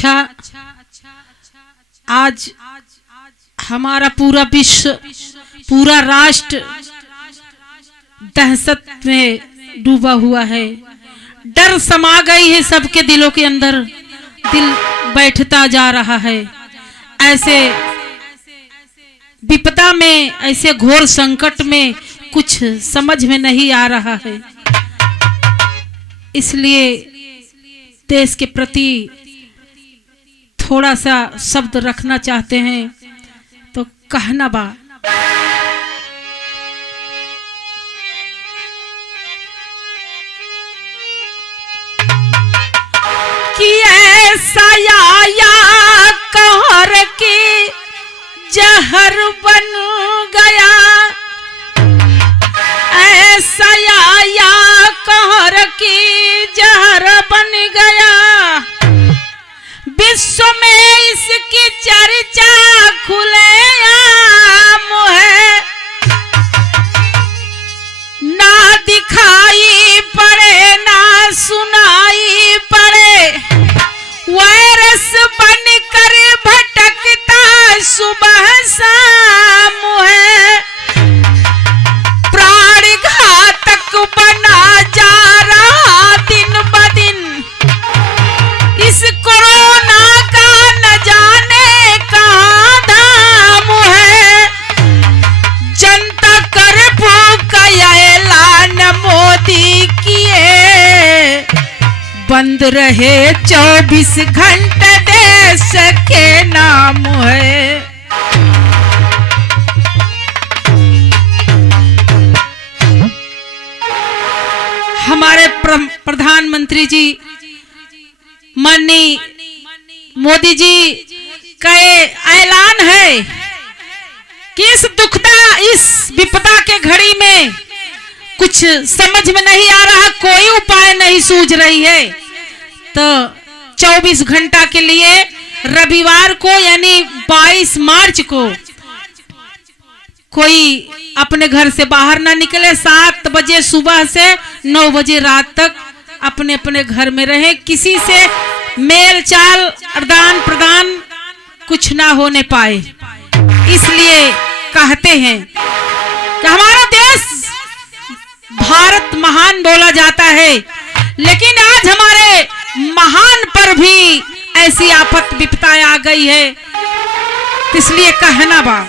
अच्छा, आज हमारा पूरा विश्व, पूरा राष्ट्र दहशत में डूबा हुआ है। डर समा गई है सबके दिलों के अंदर, दिल बैठता जा रहा है। ऐसे विपदा में, ऐसे घोर संकट में कुछ समझ में नहीं आ रहा है। इसलिए देश के प्रति थोड़ा सा शब्द रखना चाहते हैं, तो कहना बा। कि ऐसा या कहर की जहर बन गया, ऐसा या कहर की जहर बन गया, विश्व में इसकी चर्चा खुलेआम है। ना दिखाई पड़े ना सुनाई पड़े, वायरस बनकर भटकता सुबह शाम है। प्राण घातक बना जा रहा दिन ब दिन, इस कोरोना का न जाने कहां धाम है। जनता कर्फ्यू का ऐलान मोदी किए, बंद रहे 24 घंटे देश के नाम है। हमारे प्रधानमंत्री जी माननीय मोदी जी का ऐलान है कि इस दुखदा, इस विपदा के घड़ी में कुछ समझ में नहीं आ रहा, कोई उपाय नहीं सूझ रही है, तो 24 घंटा के लिए रविवार को यानी 22 मार्च को कोई अपने घर से बाहर ना निकले। 7 बजे सुबह से 9 बजे रात तक अपने अपने घर में रहे, किसी से मेल चाल आदान प्रदान कुछ ना होने पाए। इसलिए कहते हैं कि हमारा देश भारत महान बोला जाता है, लेकिन आज हमारे महान पर भी ऐसी आफत विपदा आ गई है। इसलिए कहना बा,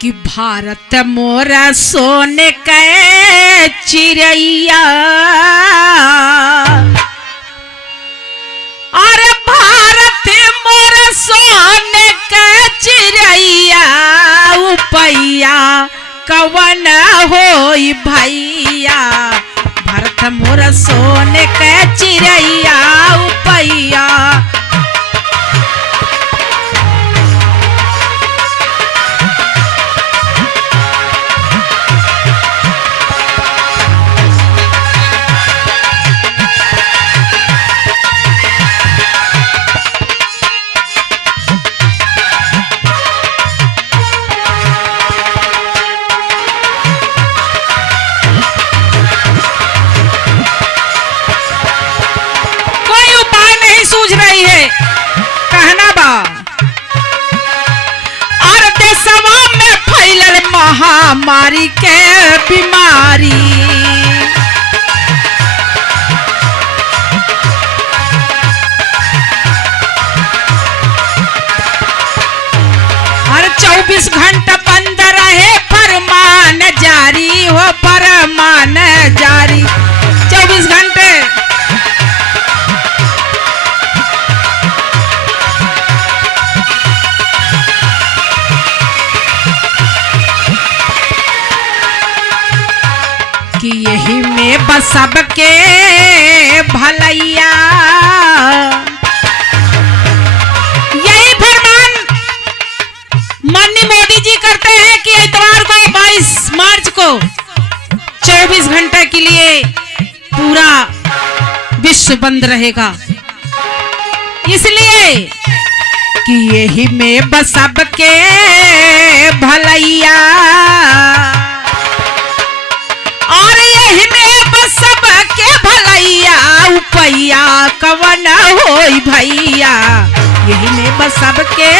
कि भारत मोरा सोने के चिड़ैया, अरे भारत मोरा सोने के चिड़ैया, उपैया कवन होई भैया। भारत मोरा सोने के चिड़ैया, उपैया महामारी के बीमारी। हर 24 घंटा बंद रहे फरमान जारी हो, फरमान जारी 24 घंटे। कि यही में बस सबके भलैया, यही फरमान माननीय मोदी जी करते हैं कि इतवार को 22 मार्च को 24 घंटे के लिए पूरा विश्व बंद रहेगा। इसलिए कि यही में बस सबके भलैया, और यही में बस सबके भलैया, उपैया कवन होई भैया, यही में बस सबके।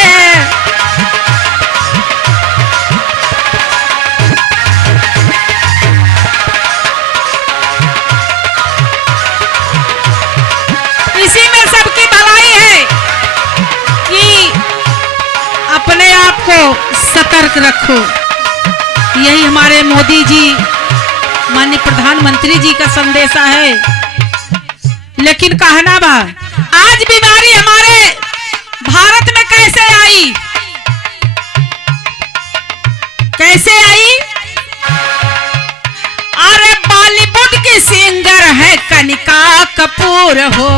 इसी में सबकी भलाई है कि अपने आप को सतर्क रखो। यही हमारे मोदी जी, माननीय प्रधानमंत्री जी का संदेशा है। लेकिन कहना बा, आज बीमारी हमारे भारत में कैसे आई, कैसे आई? अरे बॉलीवुड की सिंगर है कनिका कपूर हो,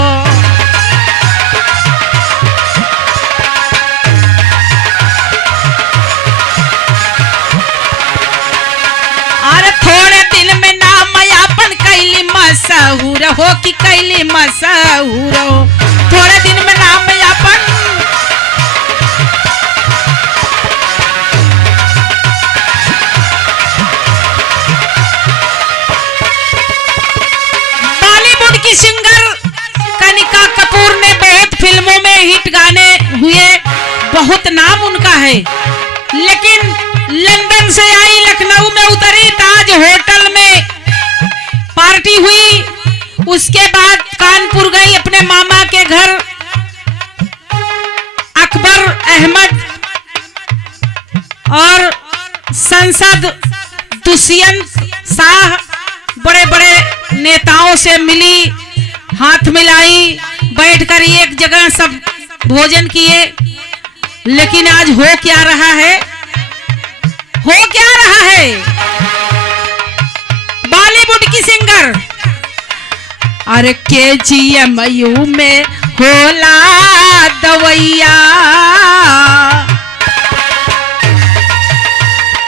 अरे थोड़े दिन में नाम यापन कैली मशहूर हो, कि कैली मशहूर हो, थोड़े दिन में नाम यापन। बॉलीवुड की सिंगर कनिका कपूर ने बहुत फिल्मों में हिट गाने हुए, बहुत नाम उनका है। लेकिन लंदन से आई, लखनऊ में उतरी, ताज होटल में पार्टी हुई, उसके बाद कानपुर गई अपने मामा के घर। अकबर अहमद और संसद दुष्यंत शाह, बड़े बड़े नेताओं से मिली, हाथ मिलाई, बैठकर एक जगह सब भोजन किए। लेकिन आज हो क्या रहा है, हो क्या रहा है? बॉलीवुड की सिंगर, अरे KGMU में होला दवैया,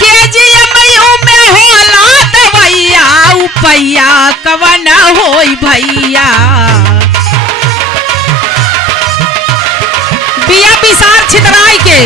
KGMU में होला दवैया, उपैया कवन होई भैया, बिया बिसार छितराई के।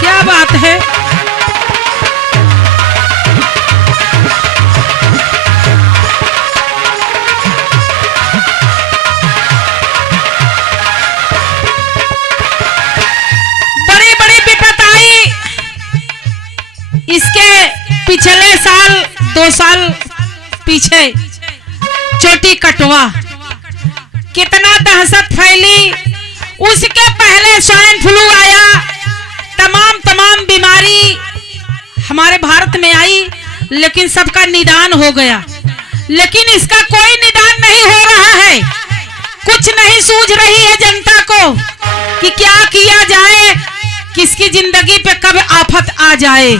क्या बात है? बड़ी बड़ी विपत आई। इसके पिछले साल, 2 साल पीछे चोटी कटवा, कितना दहशत फैली। उसके पहले स्वाइन फ्लू आया, तमाम बीमारी हमारे भारत में आई, लेकिन सबका निदान हो गया। लेकिन इसका कोई निदान नहीं हो रहा है। कुछ नहीं सूझ रही है जनता को कि क्या किया जाए, किसकी जिंदगी पे कब आफत आ जाए।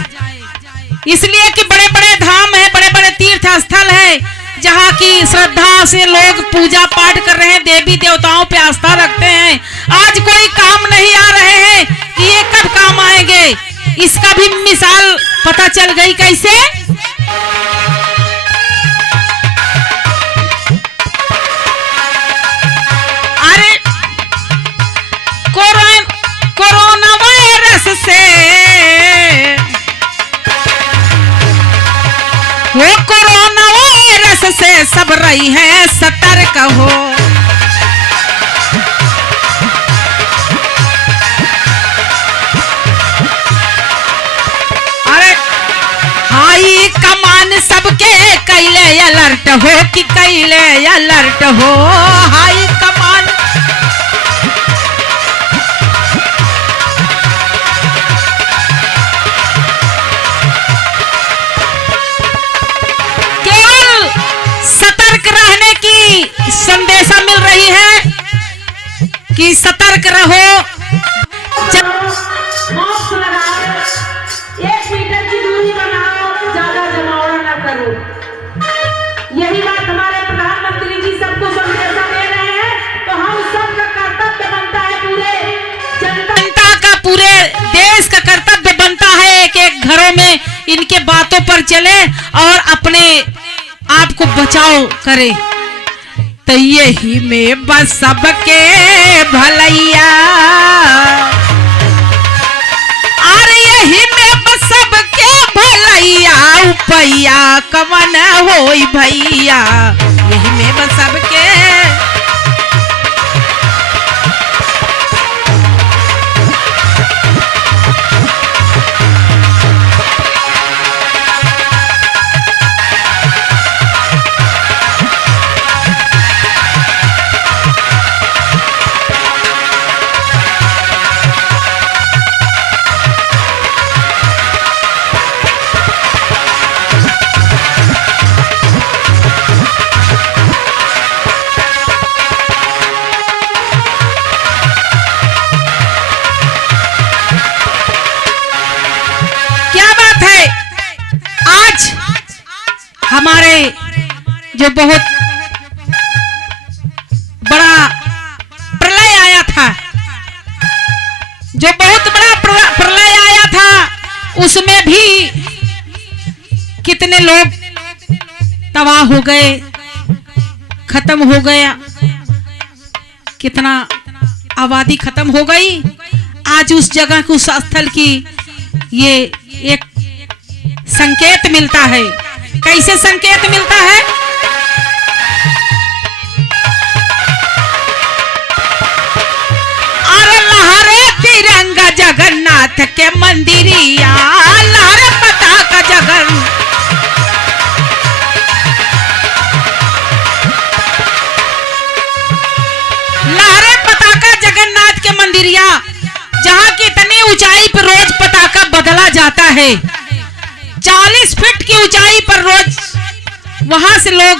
इसलिए कि बड़े बड़े धाम है, बड़े बड़े तीर्थ स्थल है, जहाँ की श्रद्धा से लोग पूजा पाठ कर रहे हैं, देवी देवताओं पे आस्था रखते हैं। आज कोई काम नहीं आ रहे हैं कि ये कब काम आएंगे। इसका भी मिसाल पता चल गई। कैसे? अरे कोरोना वायरस से, वो कोरोना वायरस से सब रही है सतर्क हो। अरे हाई कमान सबके कैले अलर्ट हो, कि कैले अलर्ट हो, हाई कमान। केवल सतर्क रहने की संदेशा मिल रही है कि सतर्क रहो। मास्क लगाओ, 1 मीटर की दूरी बनाओ, ज्यादा जमावड़ा ना करो। यही बात हमारे प्रधानमंत्री जी इनके घरों में इनके बातों पर चले और अपने आप को बचाव करे। तो यही में बस सबके भलैया, और यही में बस सबके भलैया, उपैया कवन होई भैया, यही में बस सबके। हमारे जो बहुत बड़ा प्रलय आया था, जो बहुत बड़ा प्रलय आया था, उसमें भी कितने लोग तबाह हो गए, खत्म हो गया, कितना आबादी खत्म हो गई। आज उस जगह को, उस स्थल की ये एक संकेत मिलता है। कैसे संकेत मिलता है? अरे लहरे तिरंगा जगन्नाथ के मंदिरिया, लहरे पताका जगन, लहरे पताका जगन्नाथ के मंदिरिया, जहां की इतनी ऊंचाई पर रोज पताका बदला जाता है। 40 फीट की ऊंचाई पर रोज वहां से लोग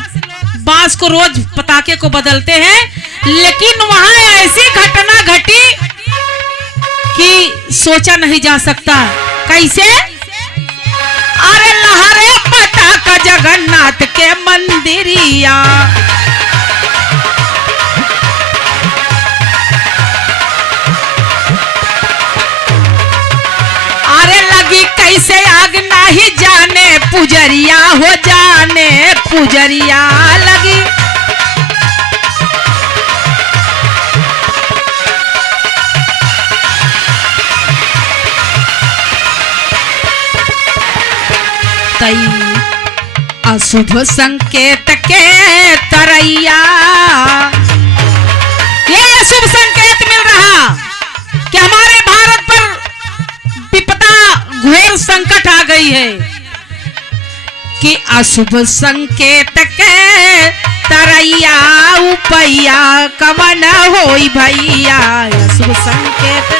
बांस को रोज पताके को बदलते हैं, लेकिन वहां ऐसी घटना घटी कि सोचा नहीं जा सकता। कैसे? अरे लहरे पताका जगन्नाथ के मंदिरिया, अरे लगी कैसे आग नहीं जाने पुजरिया, हो जाने पुजरिया लगी। तई अशुभ संकेत के तरैया, ये अशुभ संकेत मिल रहा कि हमारे भारत पर विपदा, घोर संकट आ गई है, कि अशुभ संकेत के तरैया, उपैया कवन होई भैया, अशुभ संकेत।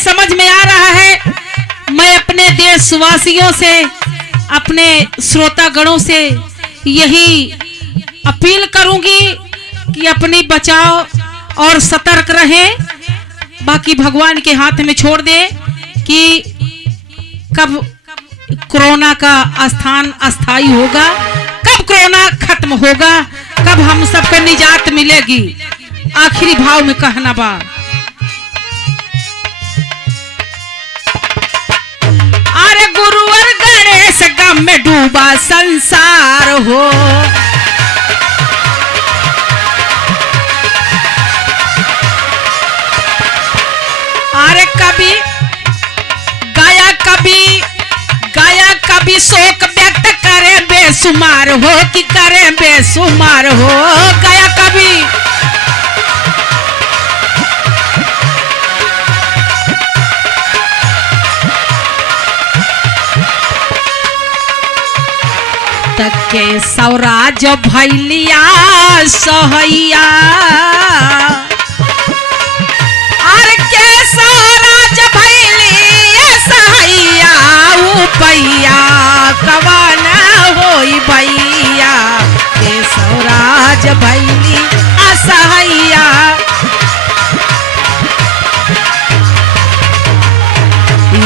समझ में आ रहा है। मैं अपने देशवासियों से, अपने श्रोतागणों से यही अपील करूंगी कि अपनी बचाव और सतर्क रहें, बाकी भगवान के हाथ में छोड़ दें कि कब कोरोना का स्थान अस्थाई होगा, कब कोरोना खत्म होगा, कब हम सबको निजात मिलेगी। आखिरी भाव में कहना बा, अरे गुरुवर गणेश गम में डूबा संसार हो, अरे कभी गाया कभी शोक व्यक्त करे बेसुमार हो, कि करे बेसुमार हो, गाया कभी। तक के केशवराज भैलिया सहैया अरे केशवराज भैलिया सहैया उपैया कवन होई भैया केशवराज भैली असहैया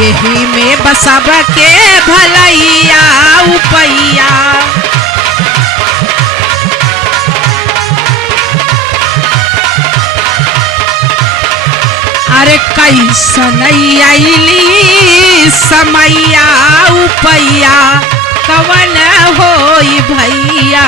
यही में बसब के भलैया उपैया अरे कैसन आइली समैया उपैया कवन होई भैया